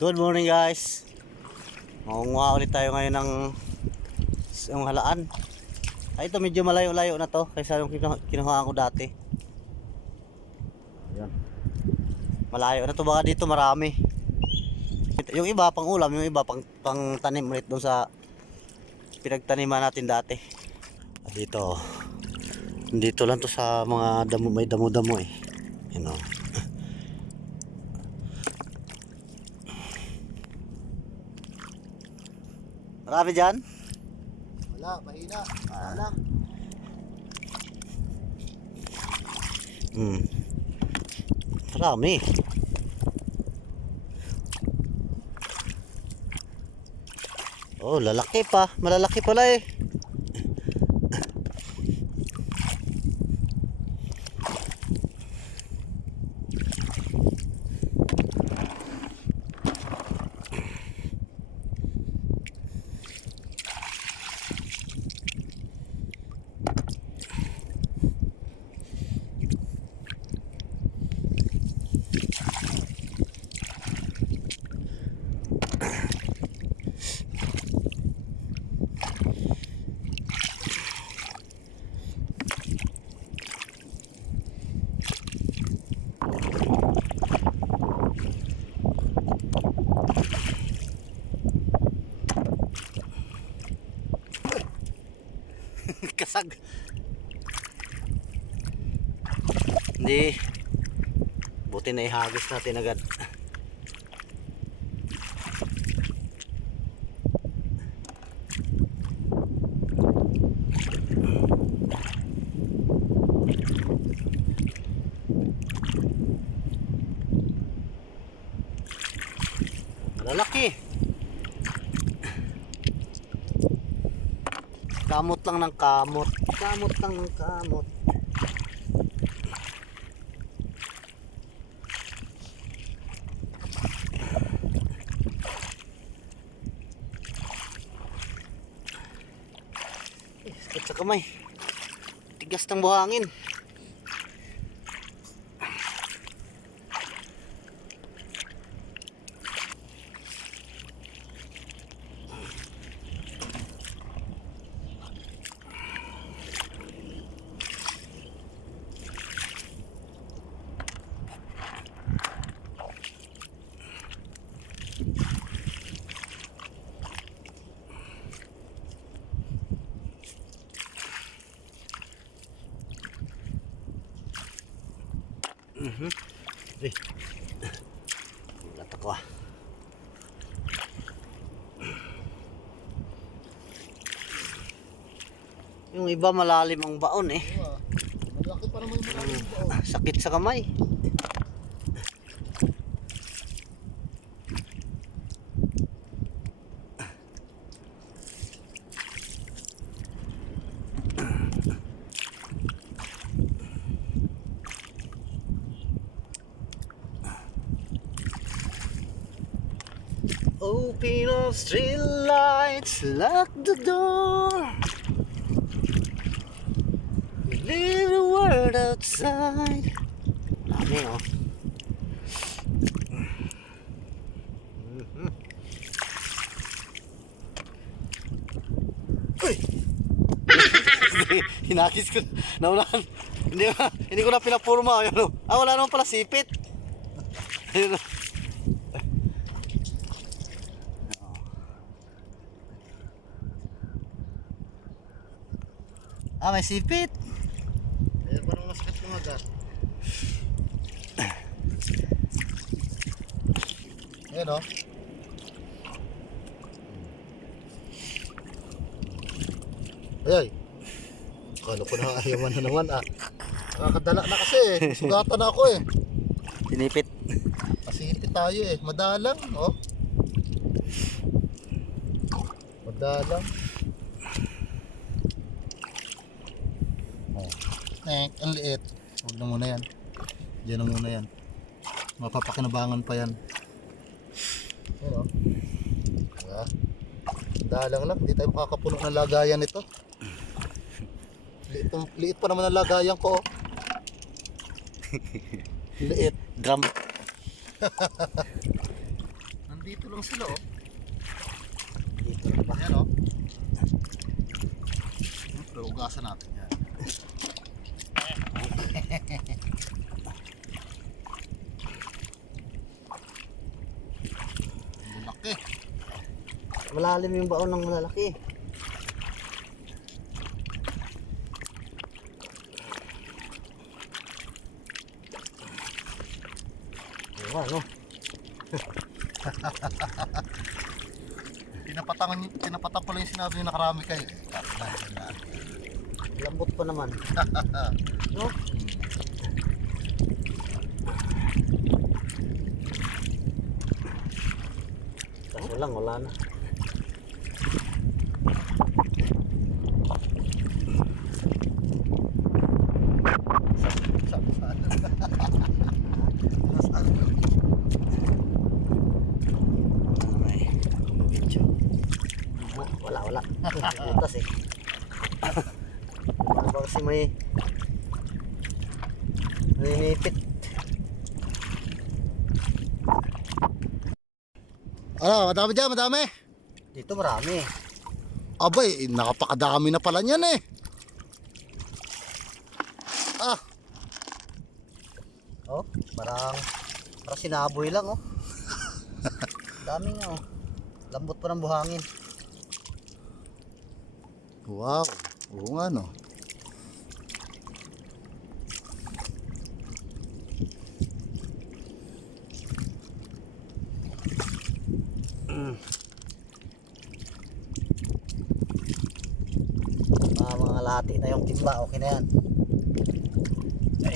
Good morning guys. Mangunguha ulit tayo ngayon ng halaan. Ay, ito medyo malayo-layo na to kaysa yung kinuhaan ko dati. Ayan. Malayo na to, baka dito marami. Yung iba pang ulam, yung iba pang tanim ulit doon sa pinagtaniman natin dati. At dito lang to sa mga damo, may damo-damo eh. You know. Marami dyan? Wala, mahina. Wala. Marami. Oh, lalaki pa. Malalaki pala eh. Kasag. Hindi. Buti na ihagis natin agad. Malalaki. Kamot lang ng kamot. Kamot lang ng kamot. Sakit sa kamay. Tigas ng buhangin. Eh. Lata ko ah. Yung iba malalim ang baon eh. Malaki pa naman yung malalim ba? Sakit sa kamay. Open up street lights, lock the door. Leave the world outside. Dami oh. Uy! Hinagis ko. Naunahan. Hindi ko na pinapurma. Ayun, oh. Ah, wala naman pala sipit. Ayun, oh. Ah, may sipit. Eh, parang masakit kumagat. Ayan o. Ay, kala ko na ayaman na naman ah. Nakakadala na kasi eh. Sugatan na ako eh. Sinipit. Masipit tayo eh. Madalang oh. Madalang. Ang liit. Huwag na muna yan. Diyan na muna yan. Mapapakinabangan pa yan. Ayan o. Diba? Dalang lang. Hindi tayo makakapuno ng lagayan nito. Liit pa naman ang lagayan ko. Liit. Drum. dito lang sila oh. Dito lang ba? Ayan oh. Siyempre, ugasan natin yan. Ang laki. Malalim yung baon ng malalaki. Ano? Tinapatan ko lang yung sinabi yung nakarami kayo. Lambot pa naman. No? Kaso lang, wala na. Ay, medyo. Wala. Butas eh. Ano ba kasi may naninipit. Ano, madami dyan, madami. Dito marami. Abay, nakapakadami na pala niyan eh. Ah, Oh, parang sinaboy lang oh. Dami nga oh. Lambot pa ng buhangin. wow. Oo nga no. Mga lati na yung timba, okay na yan.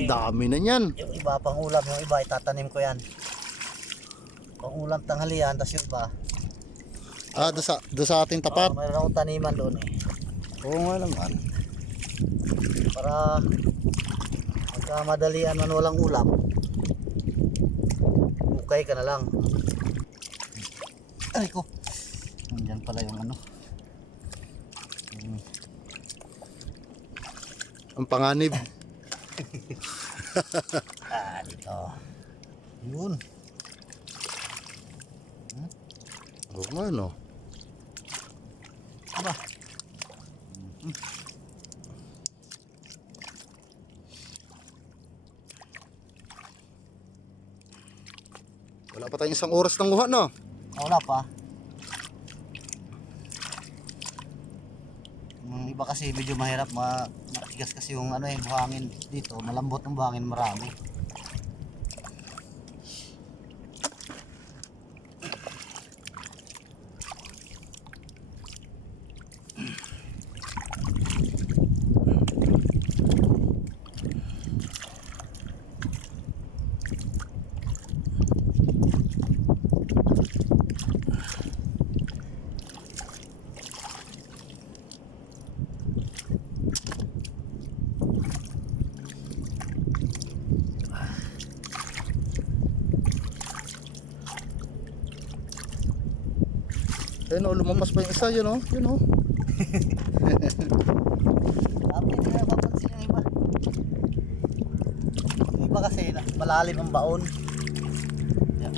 Dami na niyan. Yung iba pang ulam, yung iba itatanim ko yan. Pang ulam tanghalian, tas yung iba. Ah, doon sa ating tapat. Mayroon akong taniman doon eh. Oo nga naman. Para magkamadalian man walang ulam. Bukay ka na lang. Ay ko. Nandiyan pala yung ano. Ang panganib. Dito. Yun. Oo nga no. Aba. Wala pa tayong isang oras ng guha no. Wala pa. Yung iba kasi medyo mahirap, matigas kasi yung ano eh, buhangin dito, malambot ng buhangin, marami. Ayun o, lumampas pa yung isa yun o. Yun o. Dami, hindi na papansin yung iba. Yung iba kasi malalim ang baon. Yan.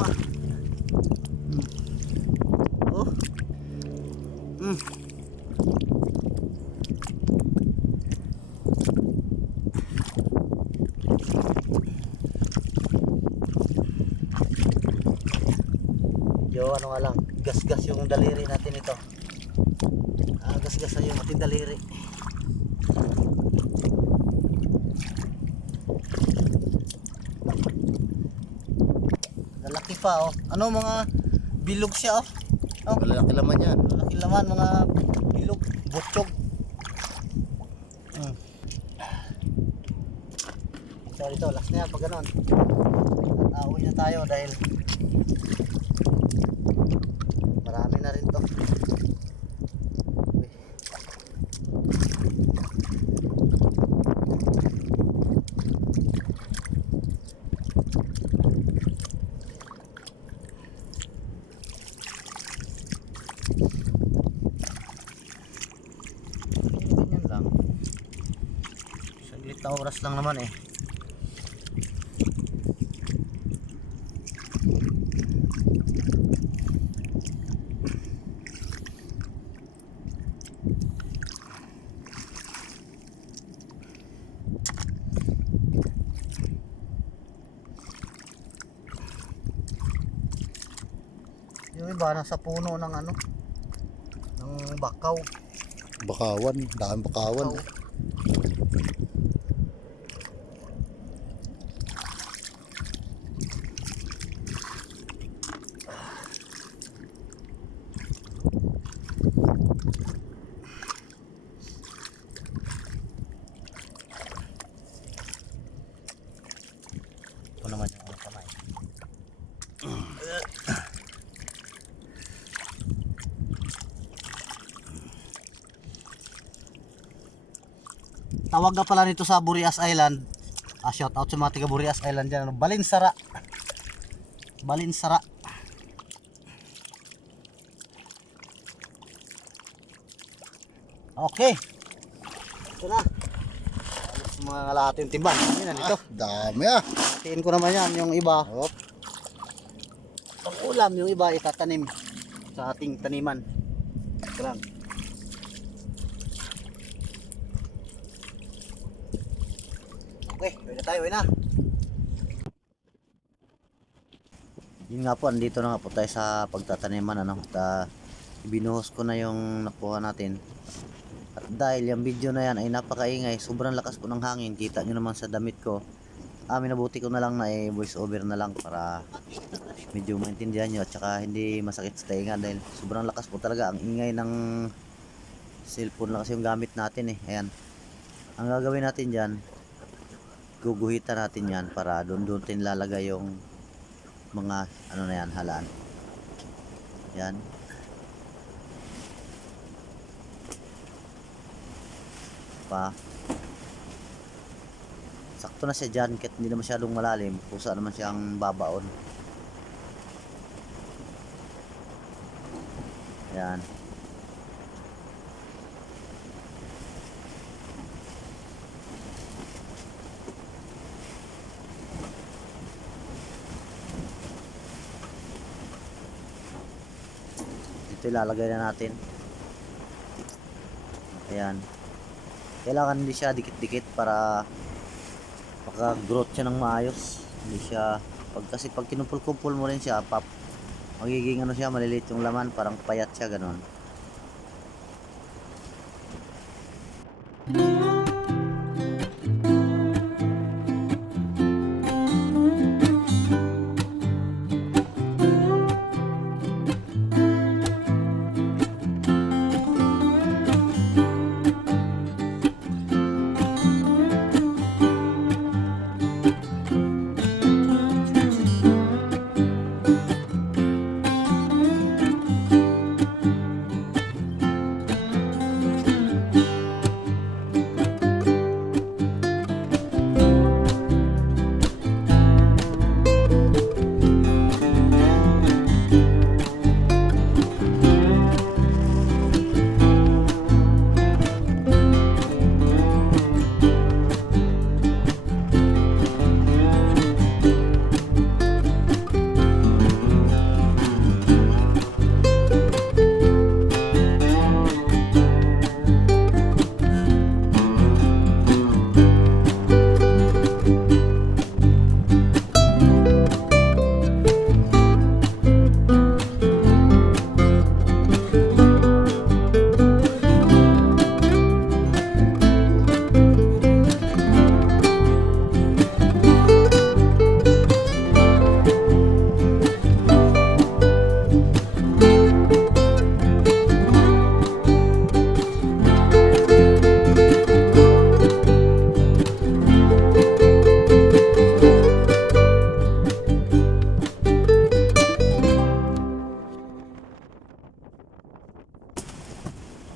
Ah. Oh. Yo, ano nga lang, gasgas yung daliri natin ito. Gasgas na yung ating daliri. Lalaki pa oh. Ano mga bilog siya oh. Oh, Malalaki laman yan. lalaki laman, mga bilog, butchog. So ito, last na yan pag ganon. At auwi na tayo dahil marami na rin to. Ganyan lang. Saglit na oras lang naman eh. Yung iba nasa puno ng ano, ng bakaw. Bakawan, daan bakawan. Ito naman yung kamay. Tawag nga pala nito sa Burias Island. Shout out sa mga taga Burias Island dyan. Ano, Balinsara. Balinsara. Okay. Ito na. Alas mga ngalahating timba. Yan na dito. Dami ah. Hatiin ko naman yan. Yung iba. Hop. Pang ulam. Yung iba itatanim sa ating taniman. Ito lang. Okay, uwi na tayo, uwi na. Yun nga po, andito na nga po tayo sa pagtataniman, ano. At ibinuhos ko na yung nakuha natin. At dahil yung video na yan ay napakaingay, sobrang lakas po ng hangin. Kita nyo naman sa damit ko. Minabuti ko na lang na voice over na lang para medyo maintindihan nyo. At saka hindi masakit sa tainga dahil sobrang lakas po talaga. Ang ingay ng cellphone lang kasi yung gamit natin eh. Ayan. Ang gagawin natin dyan, guguhitan natin yan para doon tin lalagay yung mga ano na yan, halaan. Yan. Sakto na siya dyan kahit hindi na masyadong malalim, kusa naman siyang babaon. Yan. Ito ilalagay na natin. Ayan. Kailangan hindi siya dikit-dikit para maka-growth siya ng maayos. Hindi siya kasi pag kinumpul-kumpul mo rin siya, magiging ano siya, maliliit yung laman, parang payat siya ganoon.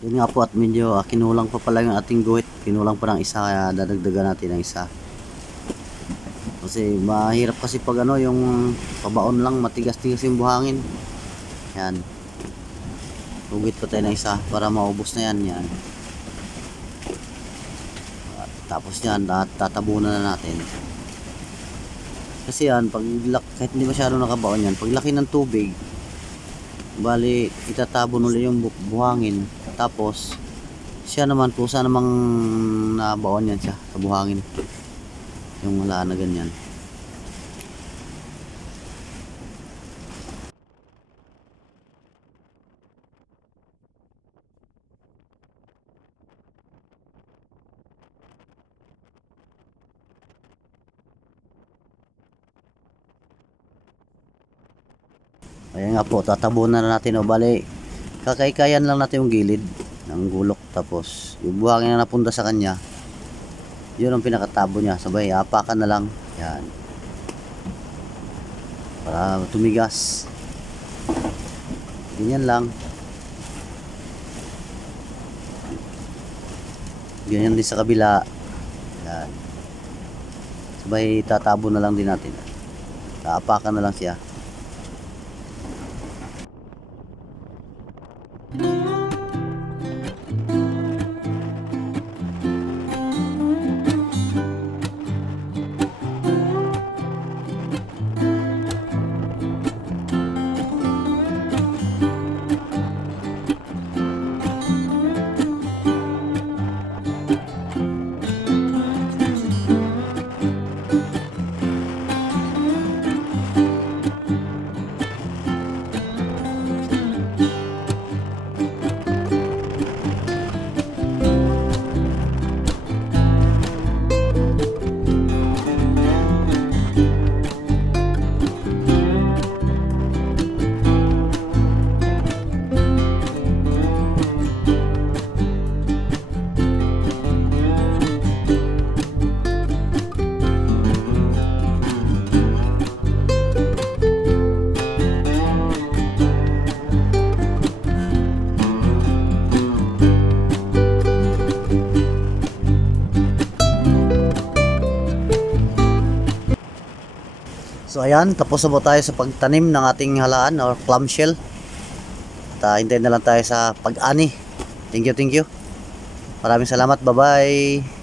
Yun nga po, at medyo kinulang pa pala yung ating guhit. Kinulang pa ng isa, kaya dadagdagan natin ng isa. Kasi mahirap kasi pag ano, yung pabaon lang, matigas-tigas yung buhangin. Yan. Hugit pa tayo ng isa para maubos na yan. Yan. At tapos yan, tatabunan na natin. Kasi yan, kahit hindi masyado nakabaon yan, pag laki ng tubig, bali itatabon ulit yung buhangin. Tapos siya naman, kusa namang nabaon yan siya sa buhangin, yung wala na ganyan. Ito, 'di ba? Ayan nga po, tatabunan na natin. O bali, kakaikayan lang natin yung gilid ng gulok. Tapos, yung buhangin na napunta sa kanya, yun ang pinakatabo niya. Sabay, apakan na lang. Yan. Para tumigas. Ganyan lang. Ganyan din sa kabila. Yan. Sabay, tatabo na lang din natin. Aapakan na lang siya. So ayan, tapos na po tayo sa pagtanim ng ating halaan or clamshell. At hintayin na lang tayo sa pag-ani. Thank you, thank you. Maraming salamat, bye bye.